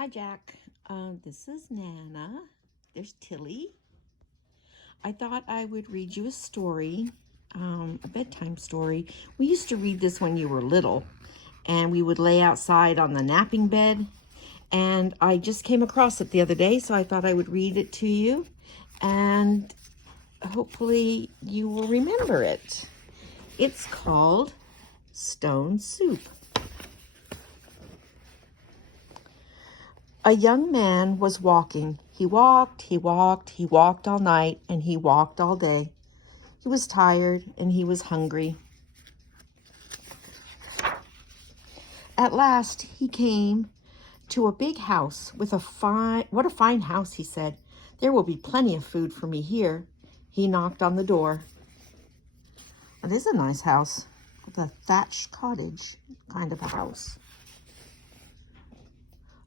Hi, Jack. This is Nana. There's Tilly. I thought I would read you a story, a bedtime story. We used to read this when you were little, and we would lay outside on the napping bed. And I just came across it the other day, so I thought I would read it to you, and hopefully you will remember it. It's called Stone Soup. A young man was walking. He walked all night, and he walked all day. He was tired, and he was hungry. At last, he came to a big house with what a fine house, he said. There will be plenty of food for me here. He knocked on the door. It is a nice house, with a thatched cottage kind of a house.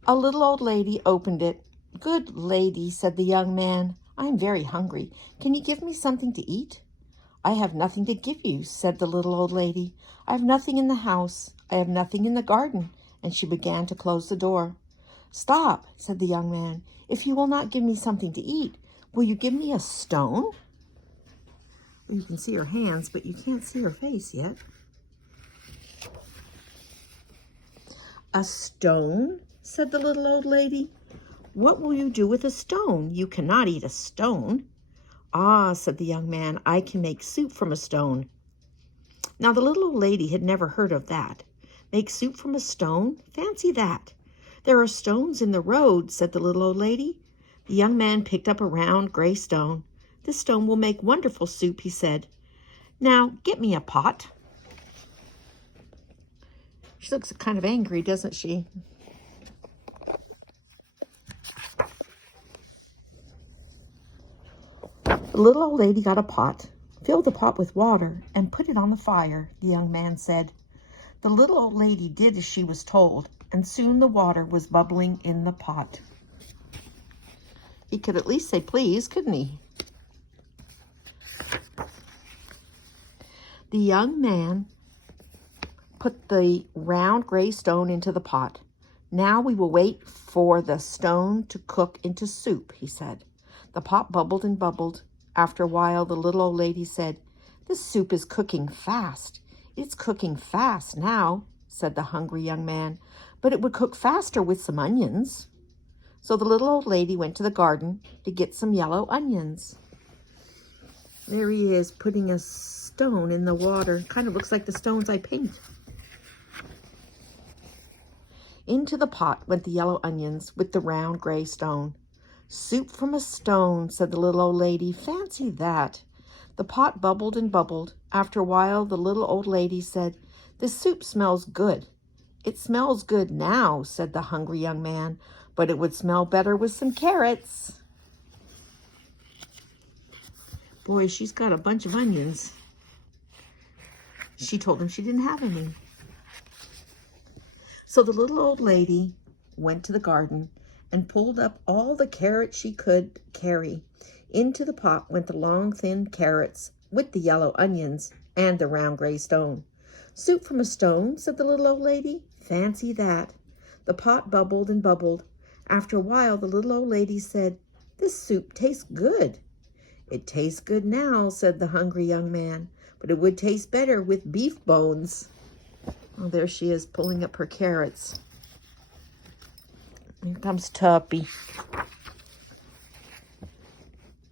A little old lady opened it. "Good lady," said the young man, "I am very hungry. Can you give me something to eat?" "I have nothing to give you," said the little old lady. "I have nothing in the house. I have nothing in the garden." And she began to close the door. "Stop," said the young man. "If you will not give me something to eat, will you give me a stone?" Well, you can see her hands, but you can't see her face yet. "A stone?" said the little old lady. "What will you do with a stone? You cannot eat a stone." "Ah," said the young man, "I can make soup from a stone." Now the little old lady had never heard of that. Make soup from a stone? Fancy that. "There are stones in the road," said the little old lady. The young man picked up a round gray stone. "This stone will make wonderful soup," he said. "Now get me a pot." She looks kind of angry, doesn't she? The little old lady got a pot, filled the pot with water, and put it on the fire, the young man said. The little old lady did as she was told, and soon the water was bubbling in the pot. He could at least say please, couldn't he? The young man put the round gray stone into the pot. "Now we will wait for the stone to cook into soup," he said. The pot bubbled and bubbled. After a while, the little old lady said, "This soup is cooking fast." "It's cooking fast now," said the hungry young man, "but it would cook faster with some onions." So the little old lady went to the garden to get some yellow onions. There he is, putting a stone in the water. Kind of looks like the stones I paint. Into the pot went the yellow onions with the round gray stone. "Soup from a stone," said the little old lady. "Fancy that." The pot bubbled and bubbled. After a while, the little old lady said, "This soup smells good." "It smells good now," said the hungry young man, "but it would smell better with some carrots." Boy, she's got a bunch of onions. She told him she didn't have any. So the little old lady went to the garden and pulled up all the carrots she could carry. Into the pot went the long, thin carrots with the yellow onions and the round gray stone. "Soup from a stone," said the little old lady. "Fancy that." The pot bubbled and bubbled. After a while, the little old lady said, "This soup tastes good." "It tastes good now," said the hungry young man, "but it would taste better with beef bones." Oh, there she is, pulling up her carrots. Here comes Tuppy.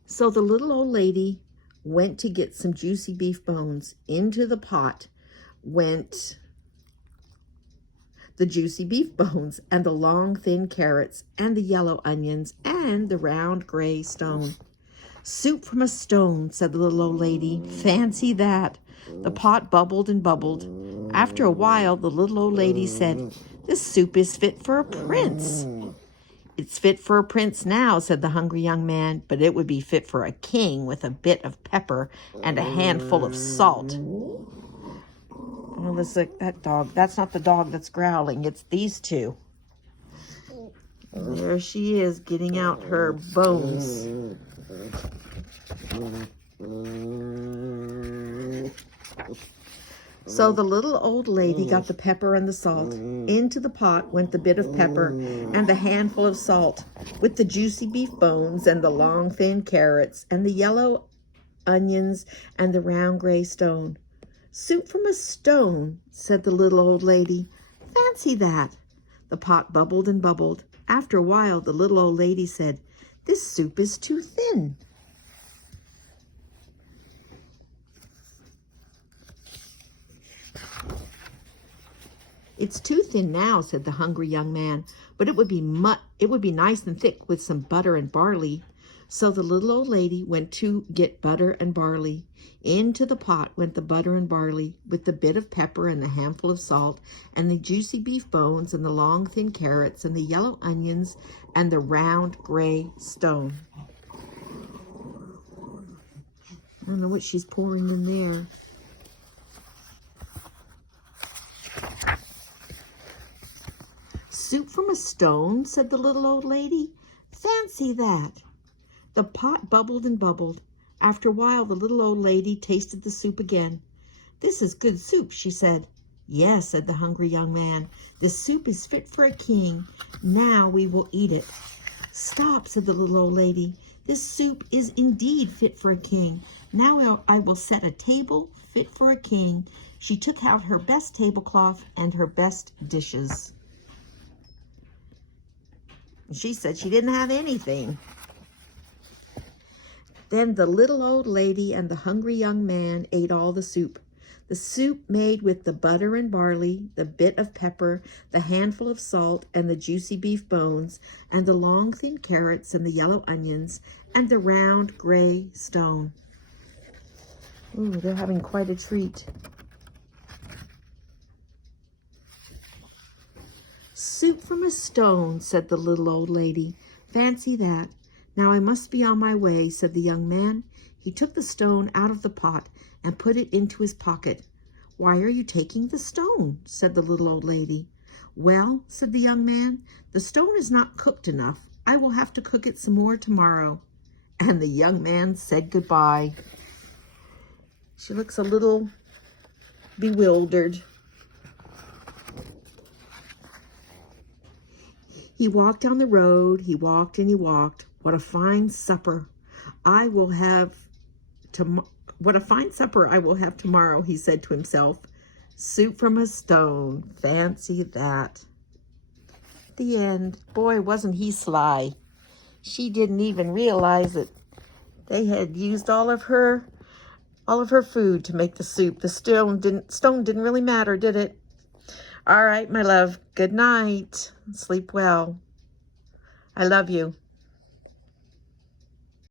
So the little old lady went to get some juicy beef bones. Into the pot went the juicy beef bones and the long, thin carrots and the yellow onions and the round gray stone. "Soup from a stone," said the little old lady. "Fancy that." The pot bubbled and bubbled. After a while, the little old lady said, "This soup is fit for a prince." "It's fit for a prince now," said the hungry young man, "but it would be fit for a king with a bit of pepper and a handful of salt." Oh, that dog. That's not the dog that's growling. It's these two. There she is, getting out her bones. So the little old lady got the pepper and the salt. Into the pot went the bit of pepper and the handful of salt, with the juicy beef bones and the long thin carrots and the yellow onions and the round gray stone. Soup from a stone, said the little old lady. Fancy that. The pot bubbled and bubbled. After a while, the little old lady said, this soup is too thin. It's too thin now, said the hungry young man, but it would be nice and thick with some butter and barley. So the little old lady went to get butter and barley. Into the pot went the butter and barley, with the bit of pepper and the handful of salt, and the juicy beef bones, and the long thin carrots, and the yellow onions, and the round gray stone. I don't know what she's pouring in there. Soup from a stone, said the little old lady. Fancy that. The pot bubbled and bubbled. After a while, the little old lady tasted the soup again. This is good soup, she said. Yes, said the hungry young man. This soup is fit for a king. Now we will eat it. Stop, said the little old lady. This soup is indeed fit for a king. Now I will set a table fit for a king. She took out her best tablecloth and her best dishes. She said she didn't have anything. Then the little old lady and the hungry young man ate all the soup. The soup made with the butter and barley, the bit of pepper, the handful of salt, and the juicy beef bones, and the long thin carrots, and the yellow onions, and the round gray stone. Ooh, they're having quite a treat. Soup from a stone, said the little old lady. Fancy that. Now I must be on my way, said the young man. He took the stone out of the pot and put it into his pocket. Why are you taking the stone? Said the little old lady. Well, said the young man, the stone is not cooked enough. I will have to cook it some more tomorrow. And the young man said goodbye. She looks a little bewildered. He walked down the road. He walked and he walked. What a fine supper I will have tomorrow, he said to himself. Soup from a stone. Fancy that. The end. Boy, wasn't he sly. She didn't even realize that they had used all of her food to make the soup. The stone didn't really matter, did it? All right, my love. Good night. Sleep well. I love you.